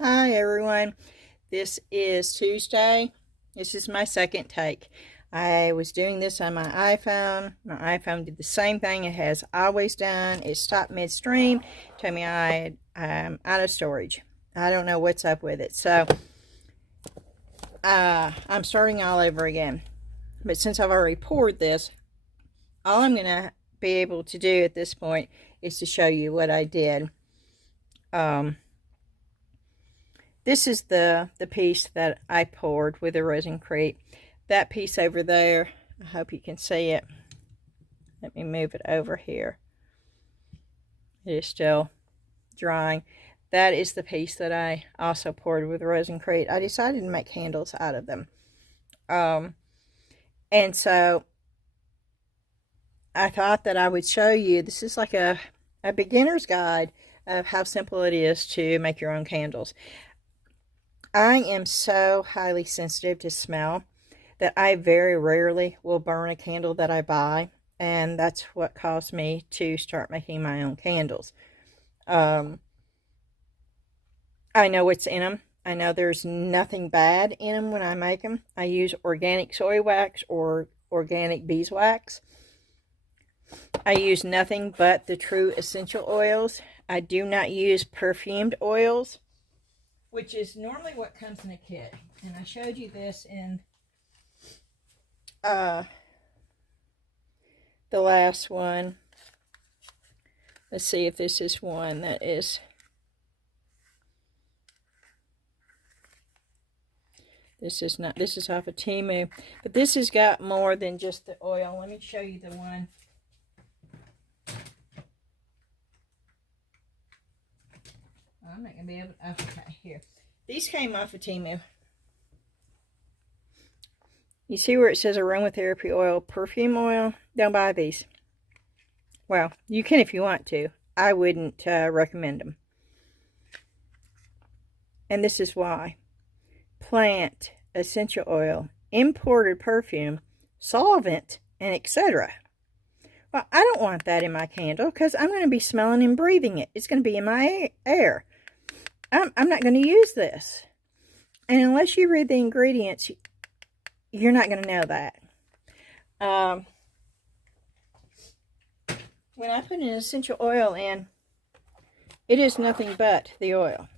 Hi everyone, this is Tuesday. This is my second take. I was doing this on my iPhone. My iPhone did the same thing it has always done. It stopped midstream, told me I'm out of storage. I don't know what's up with it. So I'm starting all over again. But since I've already poured this, all I'm going to be able to do at this point is to show you what I did. This is the piece that I poured with the ResinCrete. That piece over there, I hope you can see it. Let me move it over here. It is still drying. That is the piece that I also poured with ResinCrete. I decided to make candles out of them. And so I thought that I would show you, this is like a beginner's guide of how simple it is to make your own candles. I am so highly sensitive to smell that I very rarely will burn a candle that I buy, and that's what caused me to start making my own candles. I know what's in them. I know there's nothing bad in them when I make them. I use organic soy wax or organic beeswax. I use nothing but the true essential oils. I do not use perfumed oils, which is normally what comes in a kit. And I showed you this in the last one. Let's see if this is one that is... This is not, this is off of Temu. But this has got more than just the oil. Let me show you the one. I'm not going to be able to, okay, here. These came off of Temu. You see where it says aromatherapy oil, perfume oil? Don't buy these. Well, you can if you want to. I wouldn't recommend them. And this is why. Plant, essential oil, imported perfume, solvent, and etc. Well, I don't want that in my candle because I'm going to be smelling and breathing it. It's going to be in my air. I'm not going to use this. And unless you read the ingredients, you're not going to know that. When I put an essential oil in, it is nothing but the oil.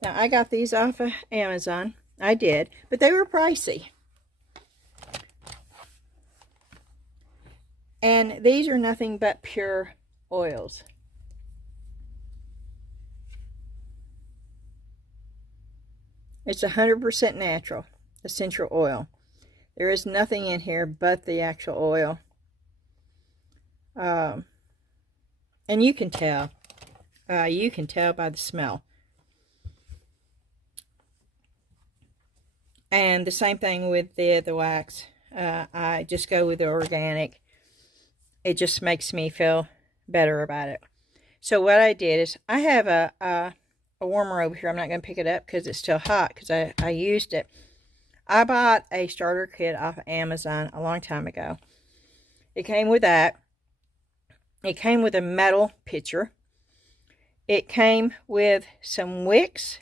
Now, I got these off of Amazon. I did, but they were pricey. And these are nothing but pure oils. It's 100% natural, essential oil. There is nothing in here but the actual oil. And you can tell. You can tell by the smell. And the same thing with the wax. I just go with the organic. It just makes me feel better about it. So what I did is, I have a warmer over here. I'm not going to pick it up because it's still hot because I used it. I bought a starter kit off of Amazon a long time ago. It came with that. It came with a metal pitcher. It came with some wicks.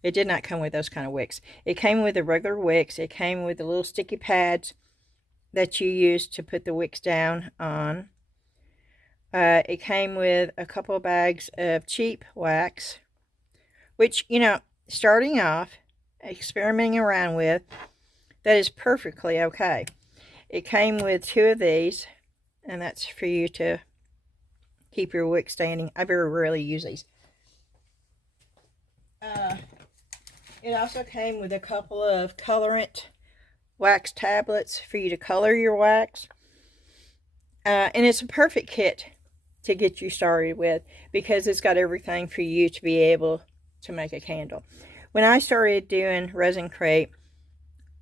It did not come with those kind of wicks. It came with the regular wicks. It came with the little sticky pads that you use to put the wicks down on. It came with a couple of bags of cheap wax, which, you know, starting off, experimenting around with, that is perfectly okay. It came with 2 of these, and that's for you to keep your wick standing. I very rarely use these. It also came with a couple of colorant wax tablets for you to color your wax. And it's a perfect kit to get you started with because it's got everything for you to be able to make a candle. When I started doing ResinCrete,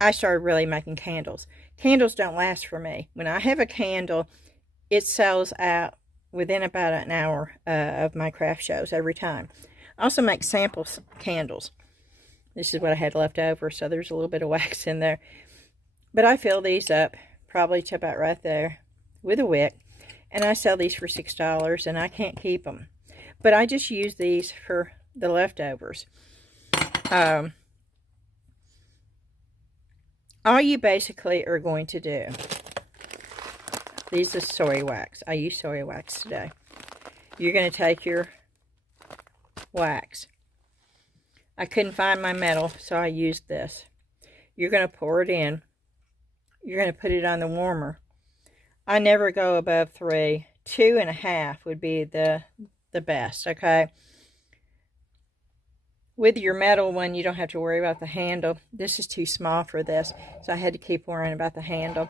I started really making candles. Candles don't last for me. When I have a candle, it sells out within about an hour of my craft shows every time. I also make sample candles. This is what I had left over, so there's a little bit of wax in there. But I fill these up probably to about right there with a wick. And I sell these for $6, and I can't keep them. But I just use these for the leftovers. All you basically are going to do, these are soy wax. I use soy wax today. You're going to take your wax. I couldn't find my metal, so I used this. You're going to pour it in. You're going to put it on the warmer. I never go above 3. 2.5 would be the best, okay? With your metal one, you don't have to worry about the handle. This is too small for this, so I had to keep worrying about the handle.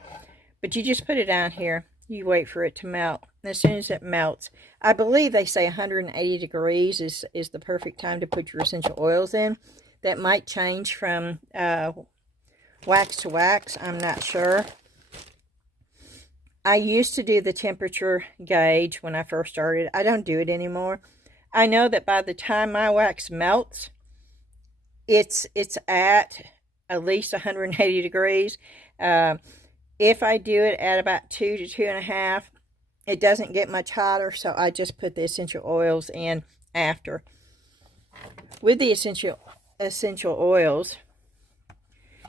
But you just put it down here. You wait for it to melt. And as soon as it melts, I believe they say 180 degrees is the perfect time to put your essential oils in. That might change from wax to wax. I'm not sure. I used to do the temperature gauge when I first started. I don't do it anymore. I know that by the time my wax melts, it's at least 180 degrees. If I do it at about 2 to 2.5, it doesn't get much hotter, so I just put the essential oils in after. With the essential oils,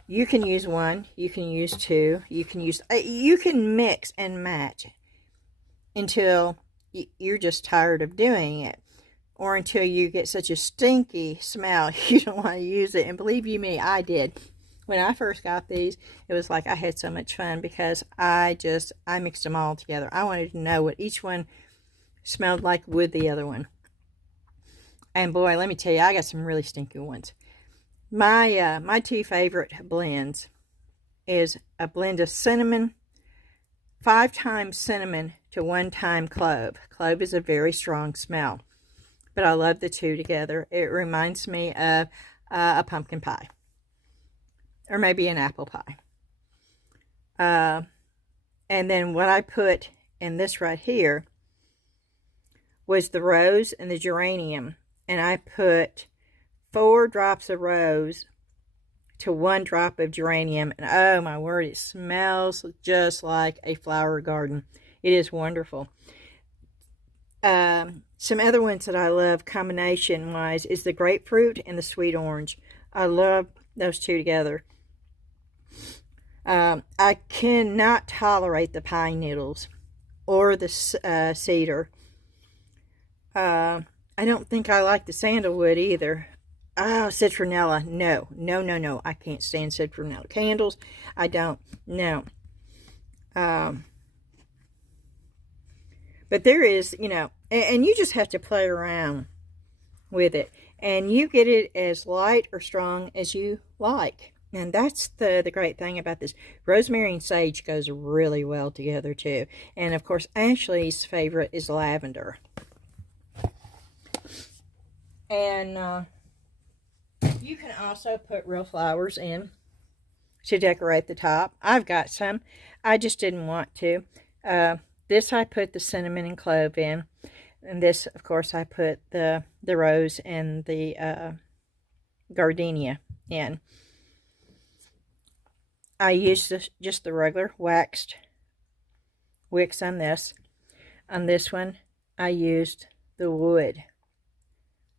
you can use 1, you can use 2, you can mix and match until you're just tired of doing it, or until you get such a stinky smell you don't want to use it. And believe you me, I did. When I first got these, it was like I had so much fun because I mixed them all together. I wanted to know what each one smelled like with the other one. And boy, let me tell you, I got some really stinky ones. My 2 favorite blends is a blend of cinnamon, 5 times cinnamon to 1 time clove. Clove is a very strong smell, but I love the 2 together. It reminds me of a pumpkin pie. Or maybe an apple pie. And then what I put in this right here was the rose and the geranium. And I put 4 drops of rose to 1 drop of geranium. And oh my word, it smells just like a flower garden. It is wonderful. Some other ones that I love combination-wise is the grapefruit and the sweet orange. I love those 2 together. I cannot tolerate the pine needles or the cedar. I don't think I like the sandalwood either. Oh, citronella. No. I can't stand citronella candles. I don't. No. But there is, and you just have to play around with it. And you get it as light or strong as you like. And that's the great thing about this. Rosemary and sage goes really well together too. And of course, Ashley's favorite is lavender. And you can also put real flowers in to decorate the top. I've got some. I just didn't want to. This I put the cinnamon and clove in. And this, of course, I put the rose and the gardenia in. I used just the regular waxed wicks on this. On this one, I used the wood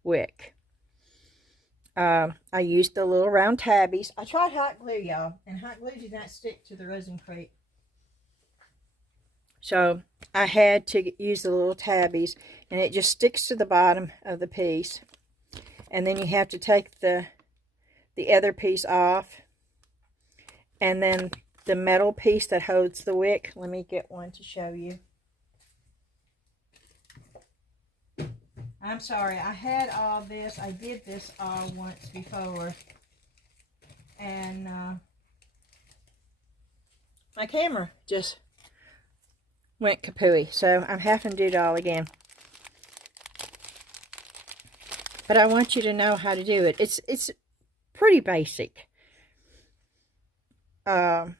wick. I used the little round tabbies. I tried hot glue, y'all, and hot glue did not stick to the ResinCrete. So I had to use the little tabbies, and it just sticks to the bottom of the piece. And then you have to take the other piece off. And then the metal piece that holds the wick. Let me get one to show you. I'm sorry, I had all this. I did this all once before. And my camera just went kapooey. So I'm having to do it all again. But I want you to know how to do it. It's pretty basic. The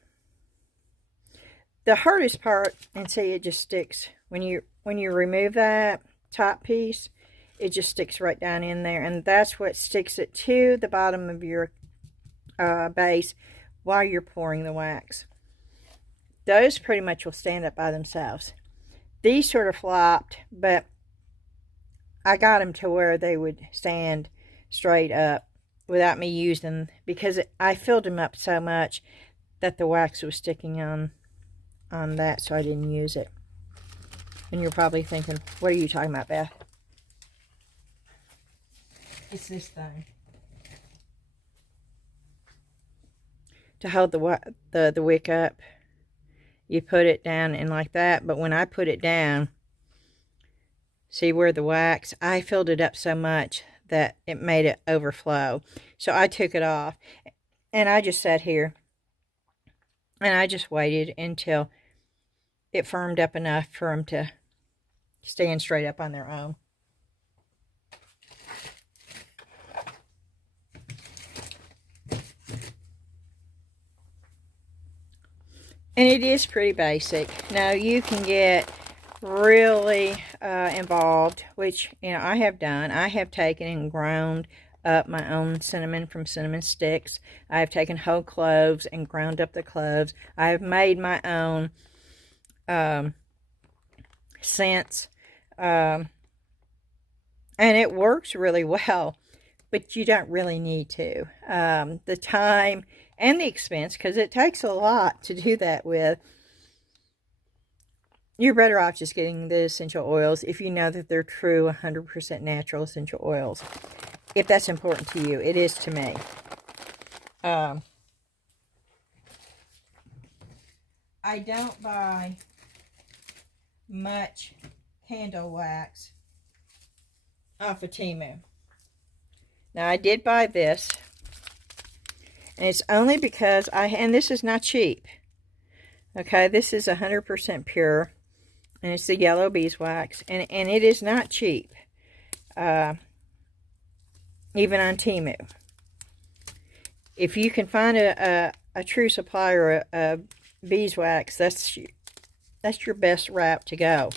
hardest part, and see, it just sticks when you remove that top piece, it just sticks right down in there, and that's what sticks it to the bottom of your base while you're pouring the wax. Those pretty much will stand up by themselves. These sort of flopped, but I got them to where they would stand straight up, without me using, because I filled them up so much that the wax was sticking on that, so I didn't use it. And you're probably thinking, what are you talking about, Beth? It's this thing. To hold the wick up, you put it down and like that. But when I put it down, see where the wax, I filled it up so much that it made it overflow. So I took it off, and I just sat here, and I just waited until it firmed up enough for them to stand straight up on their own. And it is pretty basic. Now, you can get really involved, which, you know, I have done. I have taken and ground up my own cinnamon from cinnamon sticks. I have taken whole cloves and ground up the cloves. I have made my own scents. And it works really well, but you don't really need to. The time and the expense, because it takes a lot to do that with. You're better off just getting the essential oils if you know that they're true 100% natural essential oils. If that's important to you. It is to me. I don't buy much candle wax off of Temu. Now, I did buy this. And it's only because and this is not cheap. Okay, this is 100% pure. And it's the yellow beeswax. And it is not cheap. Even on Temu. If you can find a true supplier of beeswax, that's your best route to go.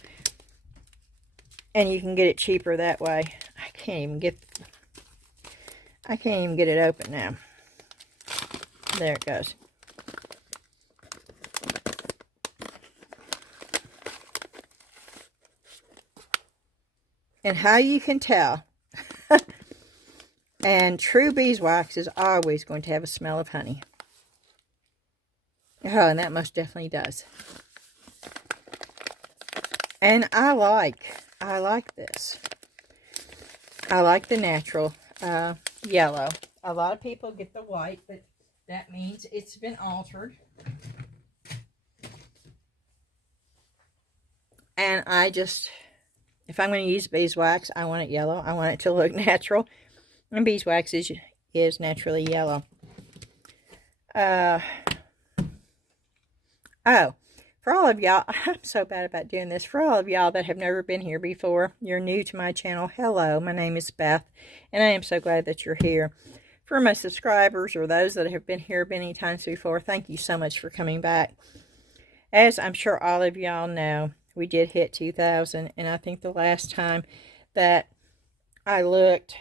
And you can get it cheaper that way. I can't even get it open now. There it goes. And how you can tell, and true beeswax is always going to have a smell of honey. Oh, and that most definitely does. And I like this. I like the natural yellow. A lot of people get the white, but that means it's been altered. And I just, if I'm going to use beeswax, I want it yellow. I want it to look natural. And beeswax is naturally yellow. Oh, for all of y'all, I'm so bad about doing this. For all of y'all that have never been here before, you're new to my channel, hello, my name is Beth, and I am so glad that you're here. For my subscribers or those that have been here many times before, thank you so much for coming back. As I'm sure all of y'all know, we did hit 2,000, and I think the last time that I looked,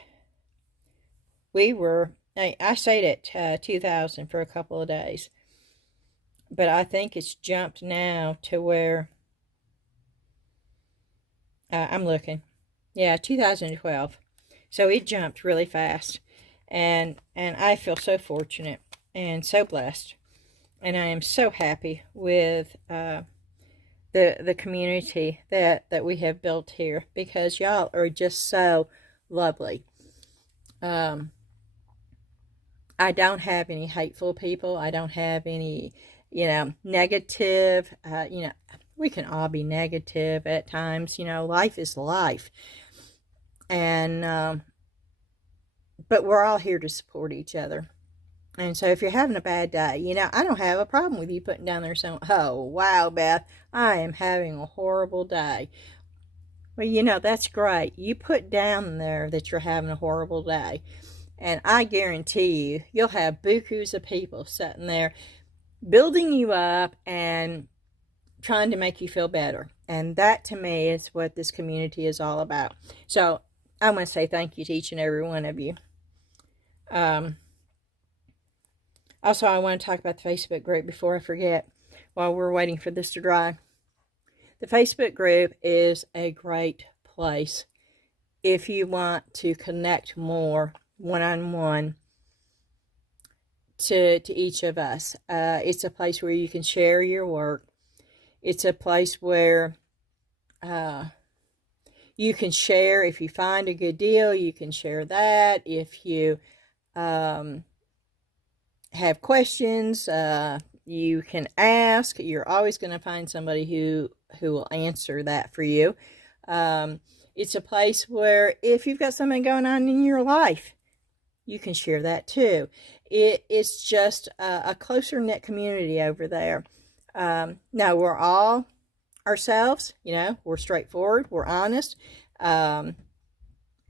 I stayed at 2,000 for a couple of days. But I think it's jumped now to where, I'm looking. Yeah, 2012. So it jumped really fast. And I feel so fortunate and so blessed. And I am so happy with the community that we have built here. Because y'all are just so lovely. I don't have any hateful people. I don't have any, negative. We can all be negative at times. Life is life. And, but we're all here to support each other. And so if you're having a bad day, I don't have a problem with you putting down there saying, oh, wow, Beth, I am having a horrible day. Well, that's great. You put down there that you're having a horrible day. And I guarantee you'll have bukus of people sitting there building you up and trying to make you feel better. And that, to me, is what this community is all about. So I want to say thank you to each and every one of you. Also, I want to talk about the Facebook group before I forget, while we're waiting for this to dry. The Facebook group is a great place if you want to connect more one-on-one to each of us. It's a place where you can share your work. It's a place where you can share. If you find a good deal, you can share that. If you have questions, you can ask. You're always going to find somebody who will answer that for you. It's a place where if you've got something going on in your life, you can share that too. It's just a closer knit community over there. Now, we're all ourselves, you know, we're straightforward, we're honest. And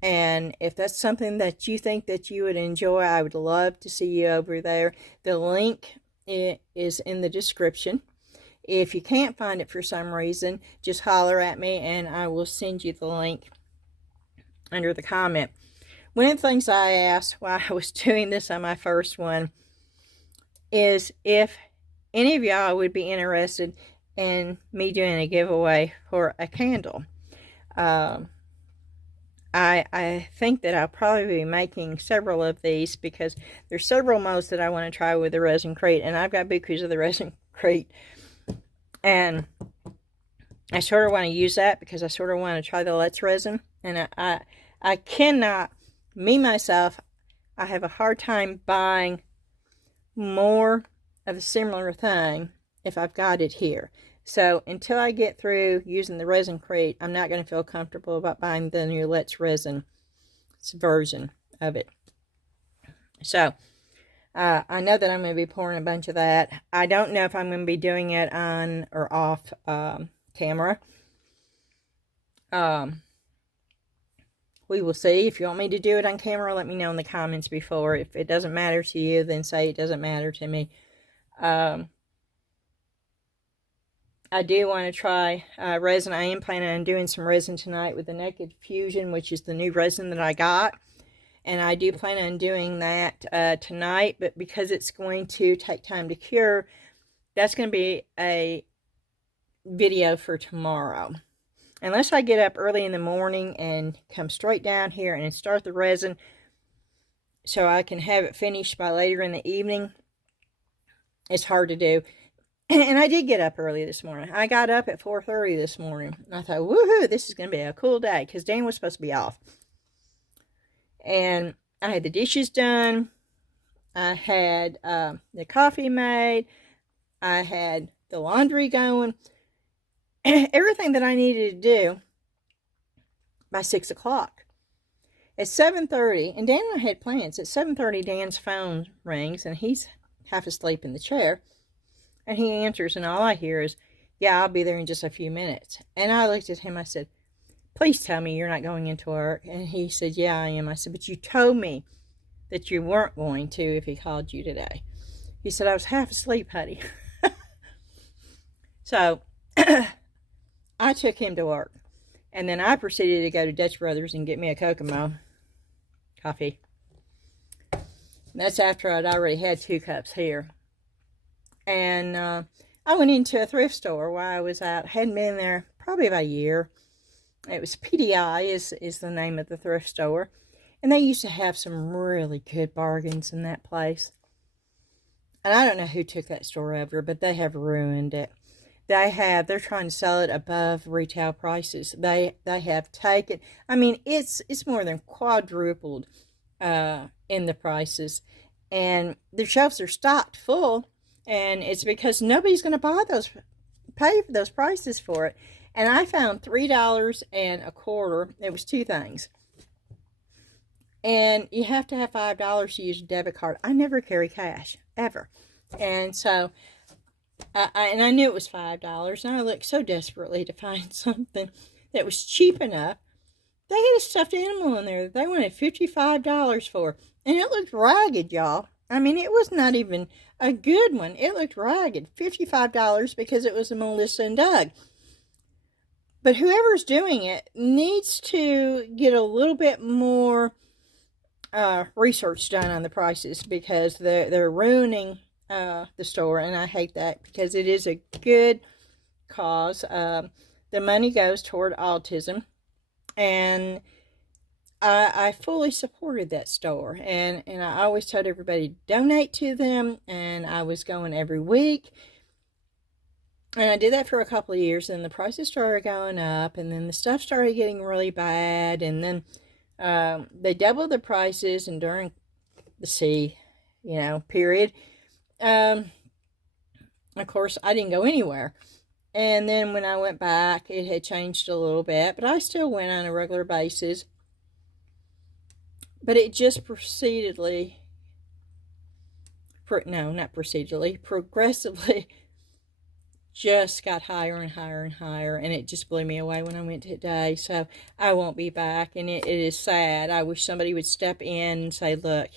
if that's something that you think that you would enjoy, I would love to see you over there. The link is in the description. If you can't find it for some reason, just holler at me and I will send you the link under the comment. One of the things I asked while I was doing this on my first one is if any of y'all would be interested in me doing a giveaway for a candle. I think that I'll probably be making several of these because there's several molds that I want to try with the ResinCrete, and I've got bukus of the ResinCrete, and I sort of want to use that because I sort of want to try the Let's resin, and I cannot, me myself, I have a hard time buying more of a similar thing if I've got it here. So until I get through using the ResinCrete, I'm not going to feel comfortable about buying the new Let's Resin version of it. So I know that I'm going to be pouring a bunch of that. I don't know if I'm going to be doing it on or off camera. We will see. If you want me to do it on camera, let me know in the comments before. If it doesn't matter to you, then say it doesn't matter to me. I do want to try resin. I am planning on doing some resin tonight with the Naked Fusion, which is the new resin that I got. And I do plan on doing that tonight, but because it's going to take time to cure, that's going to be a video for tomorrow. Unless I get up early in the morning and come straight down here and start the resin so I can have it finished by later in the evening, it's hard to do. And I did get up early this morning. I got up at 4:30 this morning. And I thought, woohoo, this is going to be a cool day because Dan was supposed to be off. And I had the dishes done. I had the coffee made. I had the laundry going. Everything that I needed to do by 6 o'clock. At 7:30, and Dan and I had plans. At 7:30, Dan's phone rings, and he's half asleep in the chair. And he answers, and all I hear is, yeah, I'll be there in just a few minutes. And I looked at him, I said, please tell me you're not going into work. And he said, yeah, I am. I said, but you told me that you weren't going to if he called you today. He said, I was half asleep, honey. So, I took him to work. And then I proceeded to go to Dutch Brothers and get me a Kokomo coffee. And that's after I'd already had 2 cups here. And I went into a thrift store while I was out. Hadn't been there probably about a year. It was PDI is the name of the thrift store. And they used to have some really good bargains in that place. And I don't know who took that store over, but they have ruined it. They're trying to sell it above retail prices. They have taken, I mean, it's more than quadrupled in the prices. And the shelves are stocked full. And it's because nobody's going to pay those prices for it. And I found $3.25. It was 2 things. And you have to have $5 to use a debit card. I never carry cash, ever. And so, I knew it was $5. And I looked so desperately to find something that was cheap enough. They had a stuffed animal in there that they wanted $55 for. And it looked ragged, y'all. I mean, it was not even a good one. It looked ragged. $55 because it was a Melissa and Doug. But whoever's doing it needs to get a little bit more research done on the prices because they're ruining the store. And I hate that because it is a good cause. The money goes toward autism. And I fully supported that store, and I always told everybody to donate to them, and I was going every week. And I did that for a couple of years, and the prices started going up, and then the stuff started getting really bad, and then they doubled the prices, and during the period, of course, I didn't go anywhere. And then when I went back, it had changed a little bit, but I still went on a regular basis. But it just progressively just got higher and higher and higher, and it just blew me away when I went today. So I won't be back, and it is sad. I wish somebody would step in and say, look,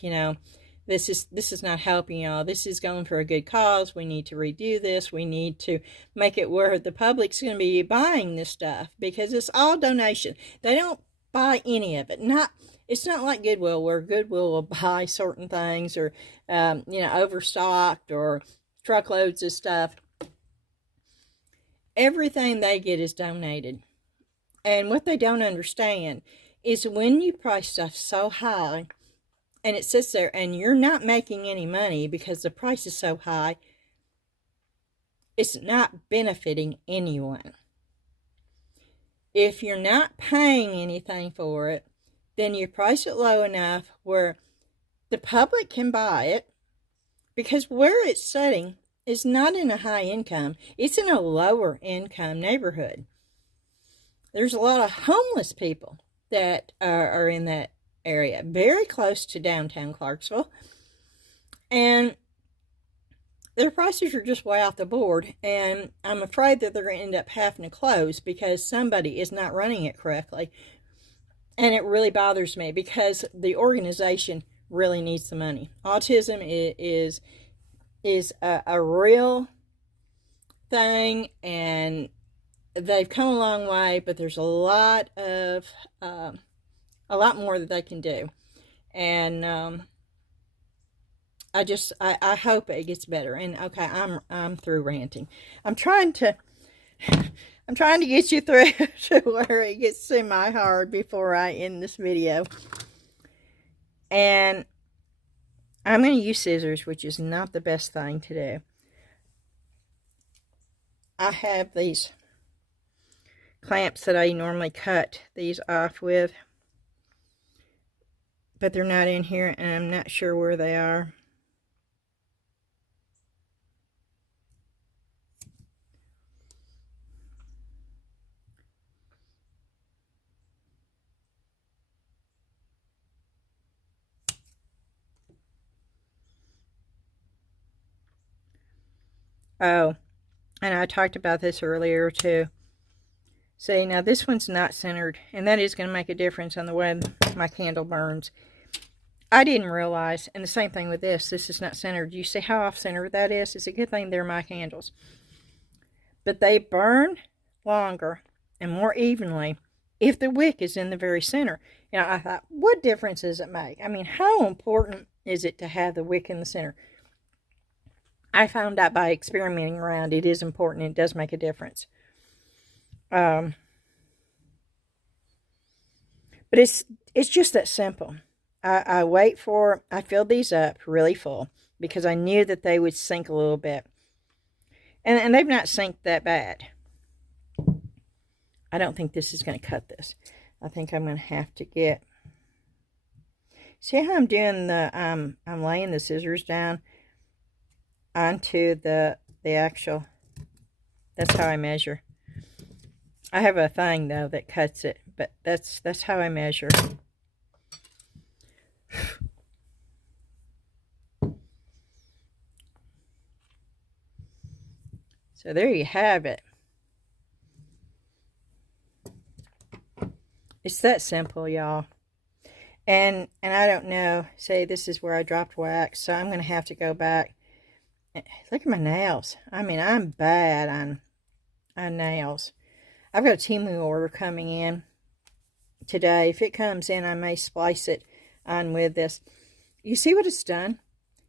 this is not helping y'all. This is going for a good cause. We need to redo this. We need to make it where the public's going to be buying this stuff, because it's all donation. They don't buy any of it. It's not like Goodwill, where Goodwill will buy certain things, or overstocked, or truckloads of stuff. Everything they get is donated. And what they don't understand is when you price stuff so high, and it sits there, and you're not making any money because the price is so high, it's not benefiting anyone. If you're not paying anything for it, then you price it low enough where the public can buy it, because where it's sitting is not in a high income. It's in a lower income neighborhood. There's a lot of homeless people that are in that area, very close to downtown Clarksville, and their prices are just way off the board, and I'm afraid that they're going to end up having to close because somebody is not running it correctly. And it really bothers me, because the organization really needs the money. Autism is a real thing, and they've come a long way, but there's a lot more that they can do. And I hope it gets better. And okay, I'm through ranting. I'm trying to get you through to where it gets semi-hard before I end this video. And I'm going to use scissors, which is not the best thing to do. I have these clamps that I normally cut these off with, but they're not in here, and I'm not sure where they are. Oh, and I talked about this earlier too. See, now this one's not centered, and that is going to make a difference on the way my candle burns. I didn't realize, and the same thing with this is not centered. You see how off-center that is? It's a good thing they're my candles. But they burn longer and more evenly if the wick is in the very center. I thought, what difference does it make? I mean, how important is it to have the wick in the center? I found out by experimenting around, it is important. It does make a difference. But it's just that simple. I filled these up really full because I knew that they would sink a little bit. And they've not sinked that bad. I don't think this is going to cut this. I think I'm going to have to get... See how I'm doing I'm laying the scissors down onto the actual... That's how I measure. I have a thing, though, that cuts it. But that's how I measure. So there you have it. It's that simple, y'all. And I don't know. Say this is where I dropped wax, so I'm going to have to go back. Look at my nails. I mean, I'm bad on nails. I've got a Temu order coming in today. If it comes in, I may splice it on with this. You see what it's done?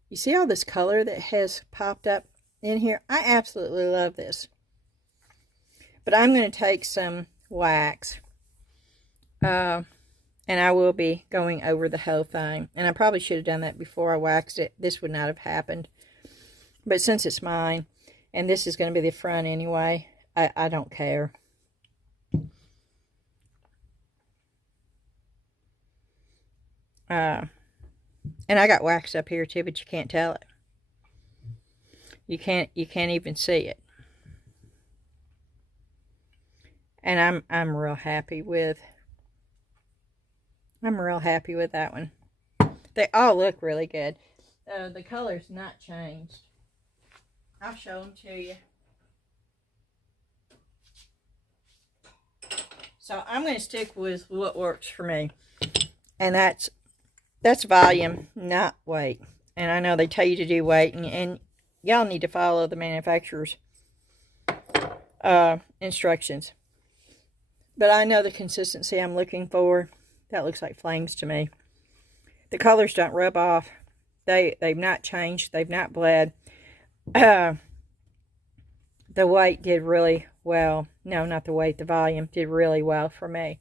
You see all this color that has popped up in here? I absolutely love this. But I'm going to take some wax. And And I will be going over the whole thing. And I probably should have done that before I waxed it. This would not have happened. But since it's mine, and this is going to be the front anyway, I don't care. And I got wax up here too, but you can't tell it. You can't even see it. And I'm real happy with that one. They all look really good. The color's not changed. I'll show them to you. So I'm going to stick with what works for me. And that's volume, not weight. And I know they tell you to do weight, and y'all need to follow the manufacturer's instructions. But I know the consistency I'm looking for. That looks like flames to me. The colors don't rub off. They've not changed. They've not bled. The weight did really well. No, not the weight. The volume did really well for me.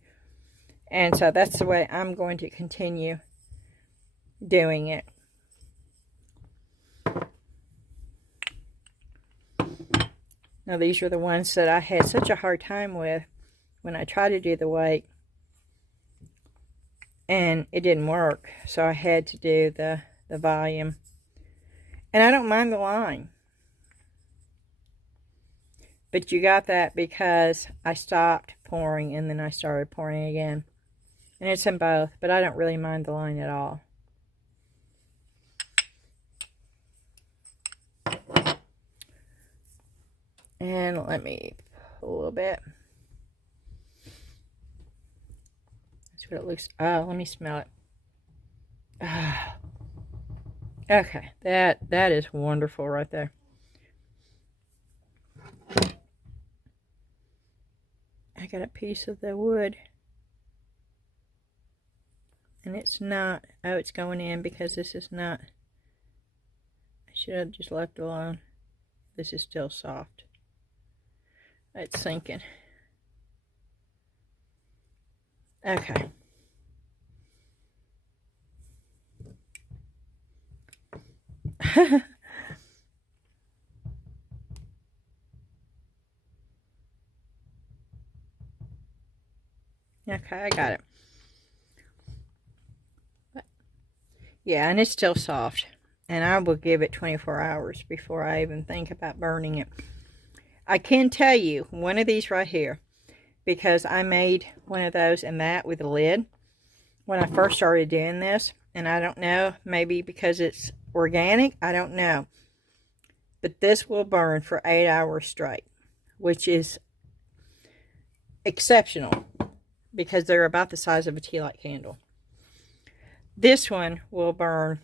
And so that's the way I'm going to continue doing it. Now these are the ones that I had such a hard time with when I tried to do the weight. And it didn't work. So I had to do the volume. And I don't mind the line. But you got that because I stopped pouring and then I started pouring again. And it's in both, but I don't really mind the line at all. And let me pull a little bit. That's what it looks. Oh, let me smell it. Ah. Okay, that is wonderful right there. I got a piece of the wood. And it's not, oh, it's going in because this is not, I should have just left it alone. This is still soft. It's sinking. Okay. Okay, I got it. Yeah, and it's still soft. And I will give it 24 hours before I even think about burning it. I can tell you, one of these right here, because I made one of those and that with a lid when I first started doing this. And I don't know, maybe because it's organic, I don't know. But this will burn for 8 hours straight, which is exceptional because they're about the size of a tea light candle. This one will burn,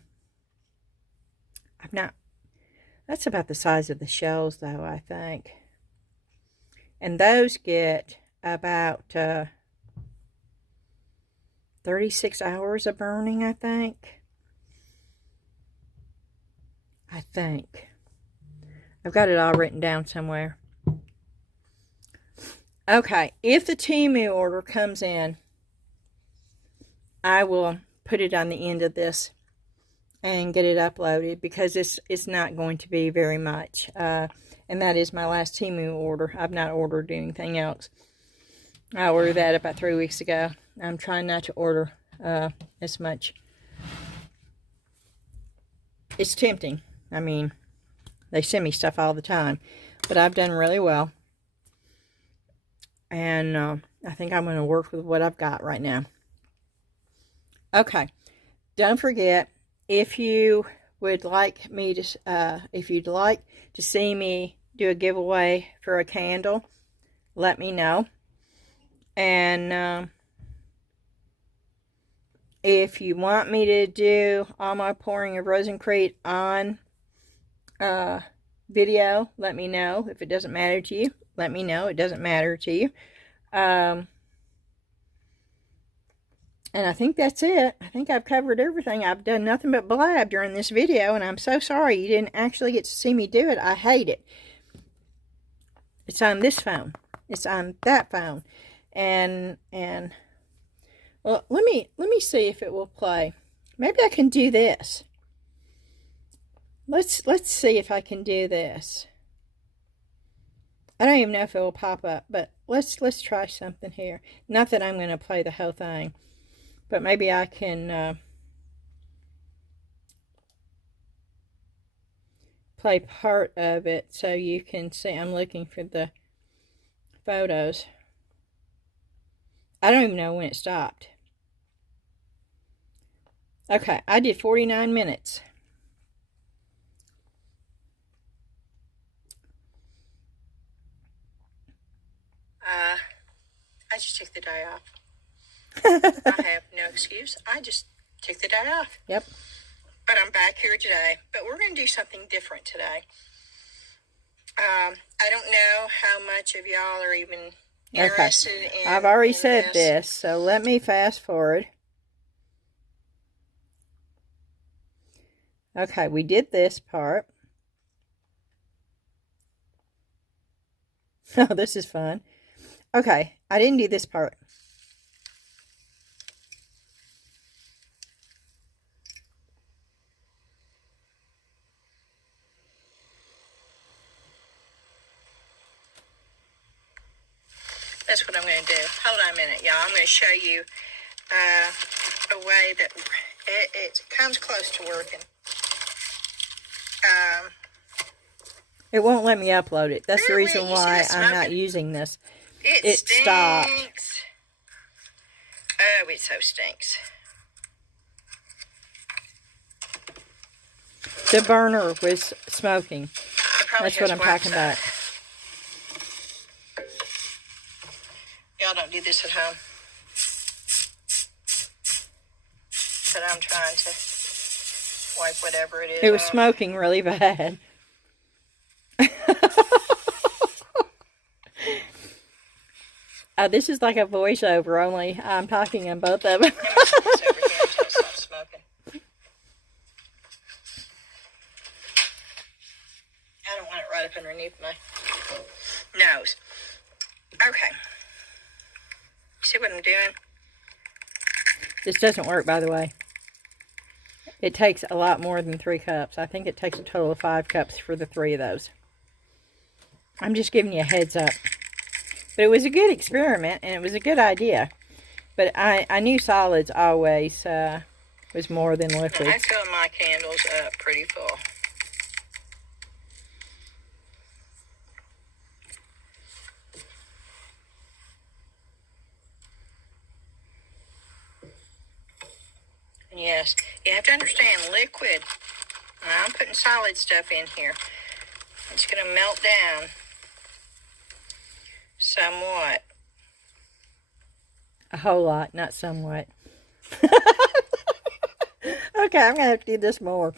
that's about the size of the shells though, I think. And those get about 36 hours of burning, I think. I've got it all written down somewhere. Okay, if the Temu order comes in, I will put it on the end of this and get it uploaded because it's not going to be very much. And that is my last Temu order. I've not ordered anything else. I ordered that about 3 weeks ago. I'm trying not to order as much. It's tempting. I mean, they send me stuff all the time. But I've done really well. And I think I'm going to work with what I've got right now. Okay. Don't forget, if you would like me to, if you'd like to see me do a giveaway for a candle, let me know. And if you want me to do all my pouring of ResinCrete on video, let me know. If it doesn't matter to you, let me know. It doesn't matter to you. And I think that's it. I think I've covered everything. I've done nothing but blab during this video, and I'm so sorry you didn't actually get to see me do it. I hate it. It's on this phone. It's on that phone. And Well, let me see if it will play. Maybe I can do this. Let's see if I can do this. I don't even know if it will pop up, but let's try something here. Not that I'm going to play the whole thing, but maybe I can play part of it so you can see. I'm looking for the photos. I don't even know when it stopped. Okay, I did 49 minutes. I just took the day off. I have no excuse. I just took the day off. Yep. But I'm back here today. But we're going to do something different today. I don't know how much of y'all are even interested in. I've already said this, so let me fast forward. Okay, we did this part. Oh, this is fun. Okay, I didn't do this part. That's what I'm going to do. Hold on a minute, y'all. I'm going to show you a way that it comes close to working. It won't let me upload it. That's really? The reason why I'm not using this. It stopped. Oh, it so stinks. The burner was smoking. That's what I'm talking about. Y'all don't do this at home. But I'm trying to wipe whatever it is. It was smoking really bad. This is like a voiceover, only I'm talking on both of them. Let me put this over here until it stops smoking. I don't want it right up underneath my nose. Okay. See what I'm doing? This doesn't work, by the way. It takes a lot more than 3 cups. I think it takes a total of 5 cups for the 3 of those. I'm just giving you a heads up. But it was a good experiment, and it was a good idea. But I knew solids always was more than liquids. I fill my candles up pretty full. And yes, you have to understand liquid. I'm putting solid stuff in here. It's going to melt down somewhat. A whole lot, not somewhat. Okay, I'm going to have to do this more.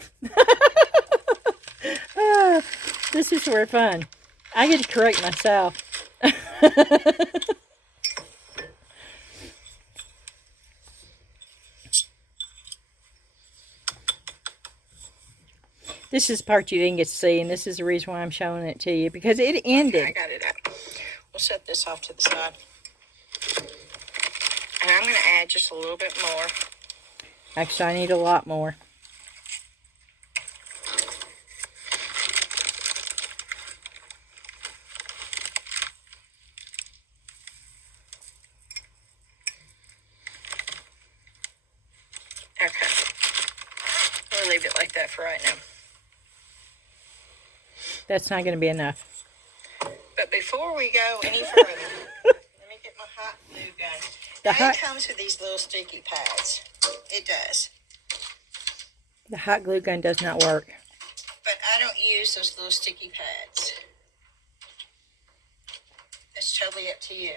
This is for fun. I get to correct myself. This is the part you didn't get to see, and this is the reason why I'm showing it to you, because it ended. Okay, I got it up. We'll set this off to the side. And I'm going to add just a little bit more. Actually, I need a lot more. Okay. We'll leave it like that for right now. That's not going to be enough. But before we go any further, let me get my hot glue gun. It comes with these little sticky pads. It does. The hot glue gun does not work. But I don't use those little sticky pads. It's totally up to you.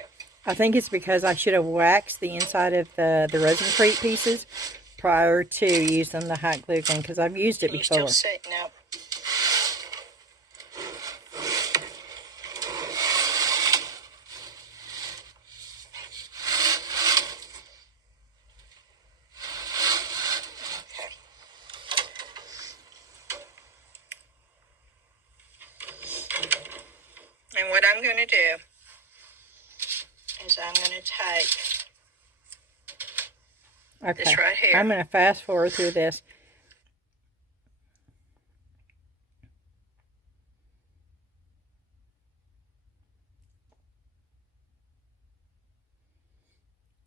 I think it's because I should have waxed the inside of the ResinCrete pieces prior to using the hot glue gun, because I've used it before. You still say no. And what I'm going to do is I'm going to take Okay. This right here. I'm going to fast forward through this.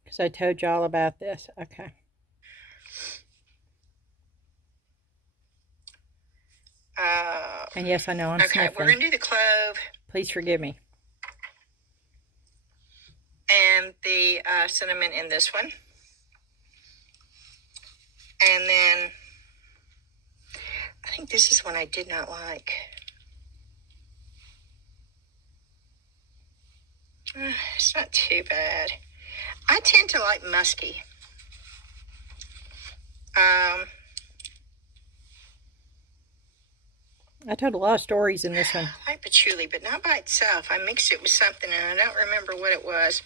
Because I told you all about this. Okay. And yes, I know I'm sniffling. Okay, we're going to do the clove. Please forgive me. And the cinnamon in this one. And then, I think this is one I did not like. It's not too bad. I tend to like musky. I told a lot of stories in this one. I like patchouli, but not by itself. I mixed it with something, and I don't remember what it was.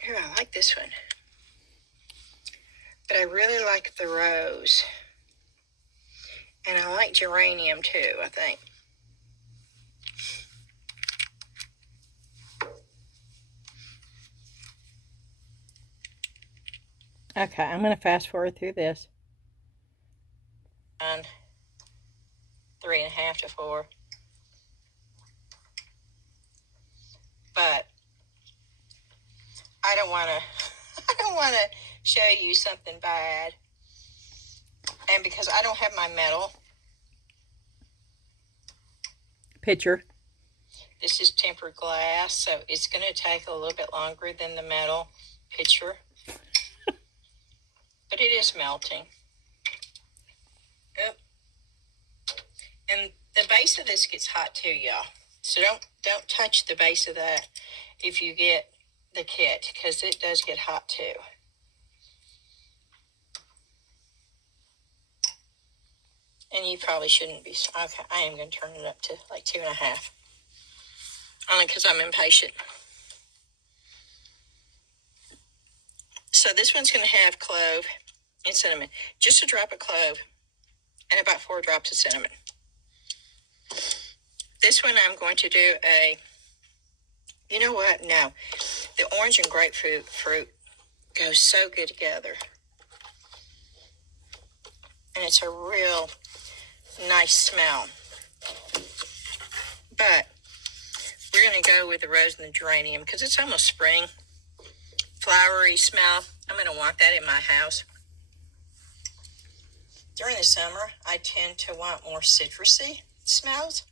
Here, I like this one. But I really like the rose. And I like geranium, too, I think. Okay, I'm going to fast forward through this. 3.5 to 4. But I don't want to show you something bad. And because I don't have my metal Pitcher. This is tempered glass, so it's going to take a little bit longer than the metal pitcher. But it is melting. Yep. And the base of this gets hot too, y'all. So don't touch the base of that if you get the kit, because it does get hot too. And you probably shouldn't be. Okay, I am going to turn it up to like 2.5. Only because I'm impatient. So this one's going to have clove and cinnamon. Just a drop of clove and about 4 drops of cinnamon. This one I'm going to do you know what? No. The orange and grapefruit fruit goes so good together. And it's a real nice smell. But we're going to go with the rose and the geranium because it's almost spring. Flowery smell. I'm going to want that in my house. During the summer, I tend to want more citrusy smells.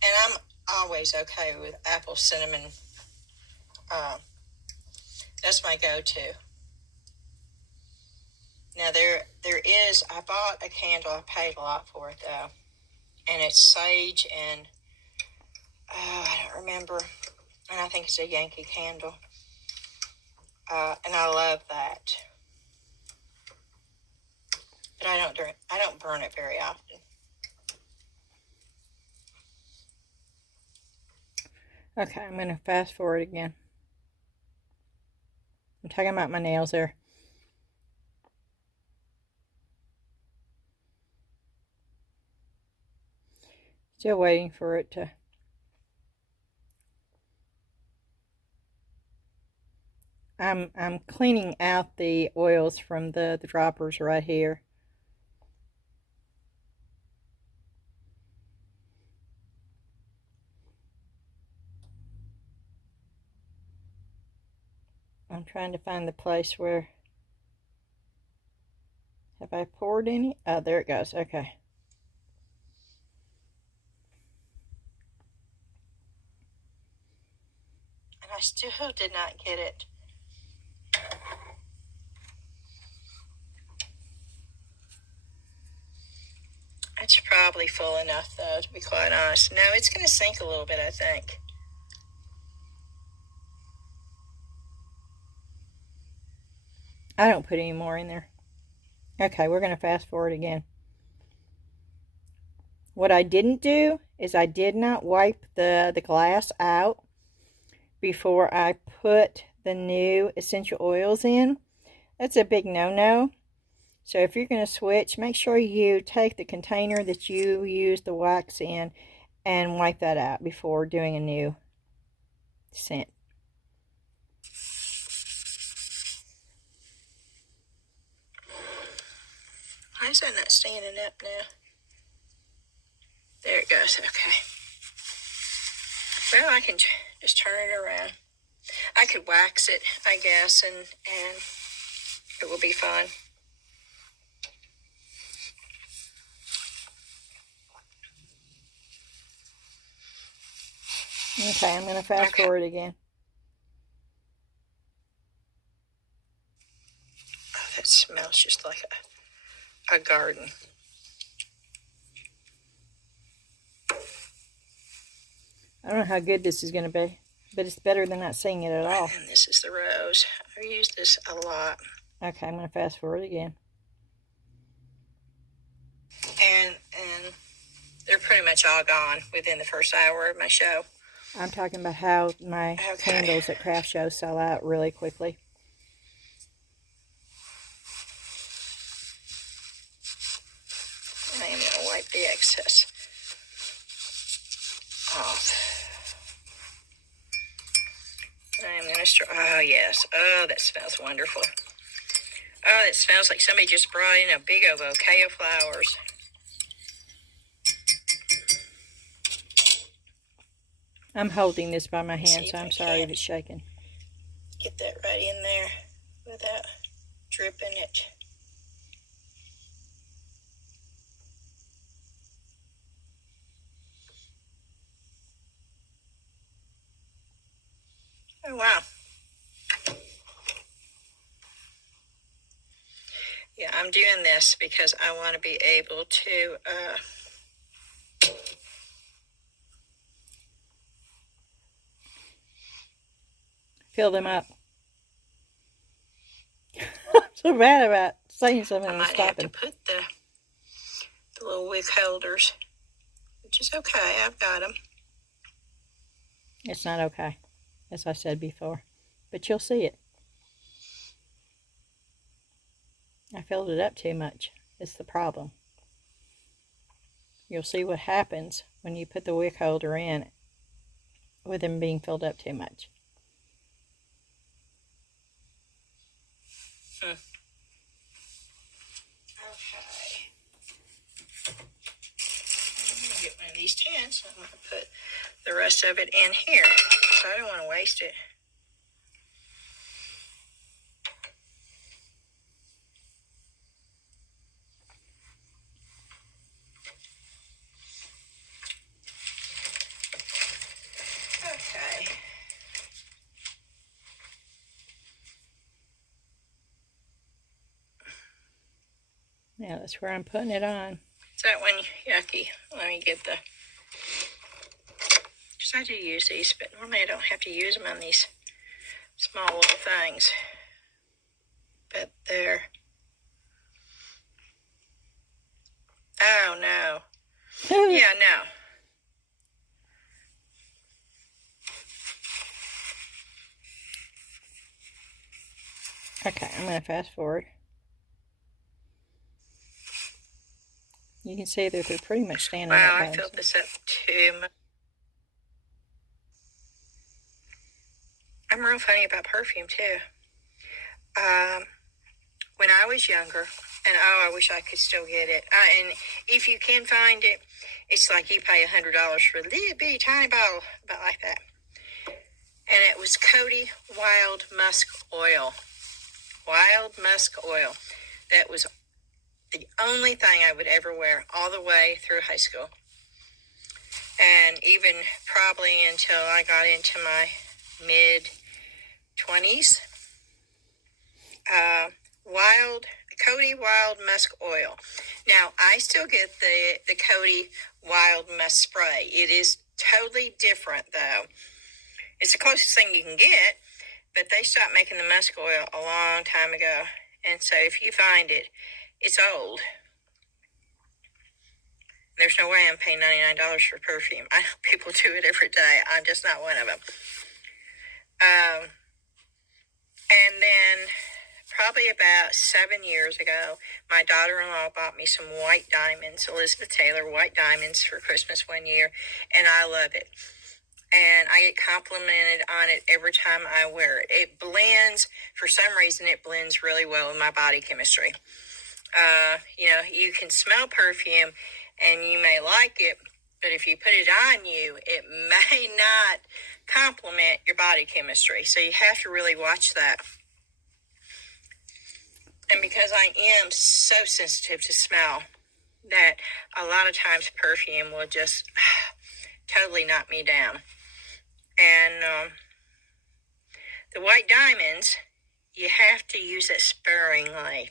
And I'm always okay with apple cinnamon. That's my go-to. Now there is, I bought a candle, I paid a lot for it though. And it's sage and, I don't remember. And I think it's a Yankee candle. And I love that. But I don't burn it very often. Okay, I'm going to fast forward again. I'm talking about my nails there. Still waiting for it to. I'm cleaning out the oils from the droppers right here. I'm trying to find the place where. Have I poured any? Oh, there it goes. Okay. And I still did not get it. It's probably full enough, though, to be quite honest. No, it's going to sink a little bit, I think. I don't put any more in there. Okay, we're going to fast forward again. What I didn't do is I did not wipe the glass out before I put the new essential oils in. That's a big no-no. So if you're going to switch, make sure you take the container that you use the wax in and wipe that out before doing a new scent. Why is that not standing up now? There it goes. Okay. Well, I can just turn it around. I could wax it, I guess, and it will be fun. Okay, I'm going to fast forward again. Oh, that smells just like a garden. I don't know how good this is going to be, but it's better than not seeing it at all. And this is the rose. I use this a lot. Okay, I'm going to fast forward again. And they're pretty much all gone within the first hour of my show. I'm talking about how my candles at craft shows sell out really quickly. I am going to wipe the excess off. I'm going to oh yes. Oh, that smells wonderful. Oh, it smells like somebody just brought in a big old bouquet of flowers. I'm holding this by my hand, so I'm sorry if it's shaking. Get that right in there without dripping it. Oh, wow. Yeah, I'm doing this because I want to be able to fill them up. I'm so bad about saying something and stopping. I might have to put the little wick holders, which is okay. I've got them. It's not okay, as I said before, but you'll see it. I filled it up too much. It's the problem. You'll see what happens when you put the wick holder in with them being filled up too much. Okay. I'm going to get one of these tins. I'm going to put the rest of it in here. So I don't want to waste it. Okay. Now that's where I'm putting it on. Is that one yucky? Let me get the... Because I do use these, but normally I don't have to use them on these small little things. But they're... Oh, no. Yeah, no. Okay, I'm going to fast forward. You can see that they're pretty much standing up. Wow, I filled this up too much. I'm real funny about perfume too. When I was younger, and I wish I could still get it. And if you can find it, it's like you pay $100 for a little bitty tiny bottle, about like that. And it was Coty Wild Musk Oil. Wild Musk Oil. That was the only thing I would ever wear all the way through high school. And even probably until I got into my mid-20s. Coty Wild Musk Oil. Now, I still get the Coty Wild Musk Spray. It is totally different, though. It's the closest thing you can get, but they stopped making the musk oil a long time ago. And so if you find it, it's old. There's no way I'm paying $99 for perfume. I know people do it every day. I'm just not one of them. And then probably about 7 years ago, my daughter-in-law bought me some white diamonds, Elizabeth Taylor white diamonds for Christmas one year, and I love it. And I get complimented on it every time I wear it. It blends, for some reason, it blends really well with my body chemistry. You can smell perfume and you may like it, but if you put it on you, it may not complement your body chemistry. So you have to really watch that. And because I am so sensitive to smell, that a lot of times perfume will just totally knock me down. And the white diamonds, you have to use it sparingly.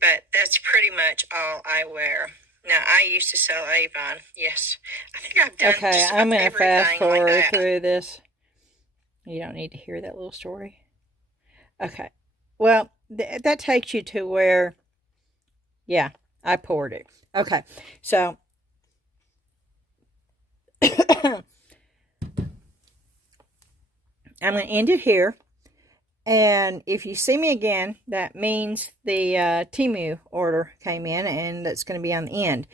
But that's pretty much all I wear. Now, I used to sell Avon. Yes. I think I've done Okay, I'm going to fast forward through this. You don't need to hear that little story. Okay. Well, that takes you to where, yeah, I poured it. Okay. So, I'm going to end it here. And if you see me again, that means the Temu order came in, and that's going to be on the end.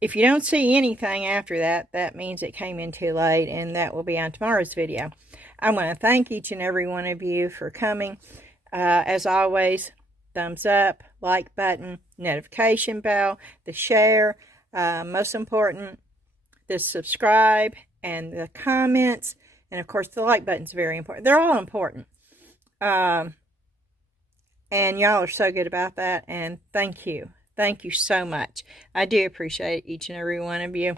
If you don't see anything after that, that means it came in too late, and that will be on tomorrow's video. I want to thank each and every one of you for coming. As always, thumbs up, like button, notification bell, the share, most important, the subscribe, and the comments. And, of course, the like button is very important. They're all important. And y'all are so good about that. And thank you. Thank you so much. I do appreciate each and every one of you.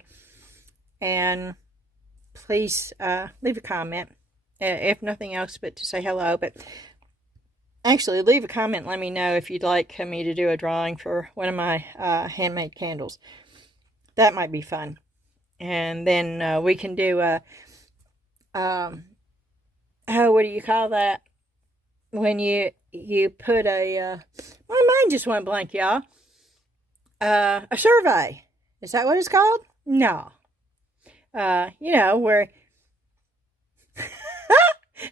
And please leave a comment. If nothing else but to say hello. But actually, leave a comment. Let me know if you'd like me to do a drawing for one of my handmade candles. That might be fun. And then we can do a... what do you call that? When you put a, my mind just went blank, y'all. A survey. Is that what it's called? No. Where,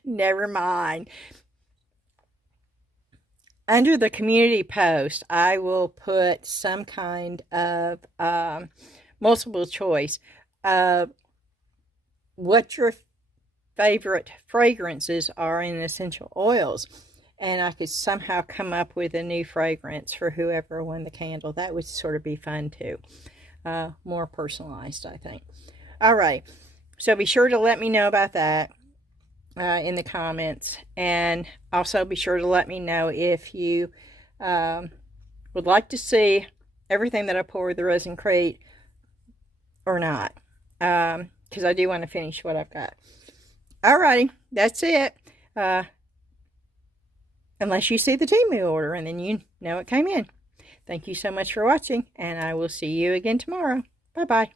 never mind. Under the community post, I will put some kind of multiple choice of what your favorite fragrances are in essential oils, and I could somehow come up with a new fragrance for whoever won the candle. That would sort of be fun too. More personalized, I think. All right, so be sure to let me know about that in the comments, and also be sure to let me know if you would like to see everything that I pour with the ResinCrete or not, because I do want to finish what I've got. Alrighty, that's it. Unless you see the Temu order, and then you know it came in. Thank you so much for watching, and I will see you again tomorrow. Bye-bye.